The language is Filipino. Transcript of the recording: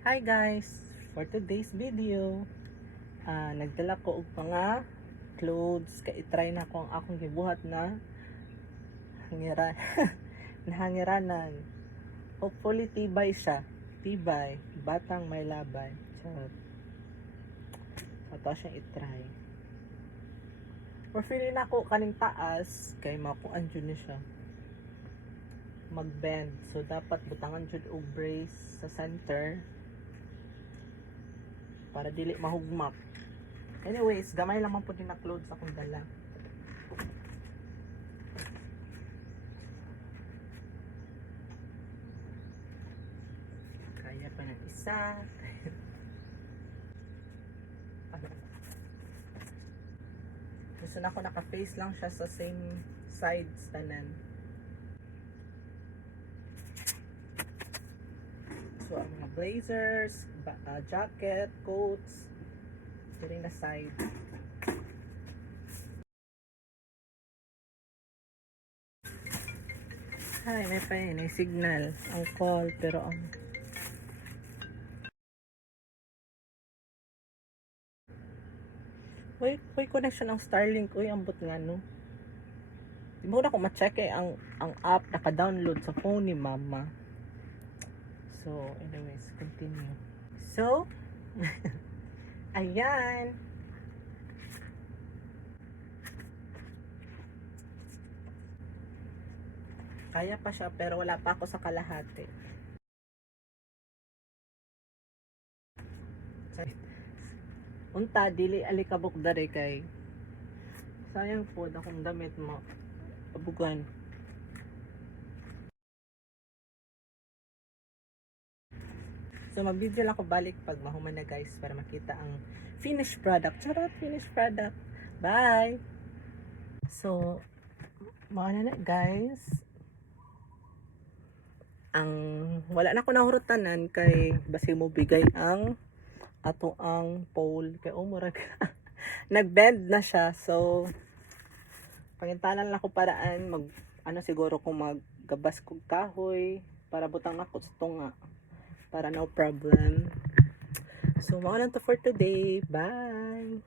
Hi guys! For today's video, ah nagdala ko og mga clothes kay try na ko ang akong gibuhat na hangiran nahangiranan. Hopefully tibay siya. Tibay, batang may labay. Charot. Ato siyang itry. Or feeling ako kaning taas kay makuan jud ni siya mag-bend. So, dapat butangan jud og brace sa center para dili mahugmak. Anyways, gamay lang man po din na clothes akong dala. Kaya pa ng isa. Gusto na ako naka-face lang siya sa same sides tanan. So, ang mga blazers, ah, jacket, coats, rin na side. Ay, may pa yun, may signal. Ang call, pero ang... Uy, uy, connection ng Starlink. Uy, ambot nga, no? Di mo na ako ma-check eh, ang, ang app naka-download sa phone ni mama. So, anyways, continue. So, ayan. Kaya pa siya, pero wala pa ako sa kalahati. Unta, dili alikabok dare kay. Sayang po, akong damit mo. Abugan. So, mag-video ako balik pag mahuman na guys para makita ang finished product. Charot, finished product. Bye! So, maana na guys. Ang wala na ko nahurutanan kay basi mo bigay ang ato ang pole kay umurag nagbend na siya so pangintanan lang ako paraan mag ano siguro kung maggabas kog kahoy para butang nako sa tunga para no problem. So, mao lang to for today. Bye!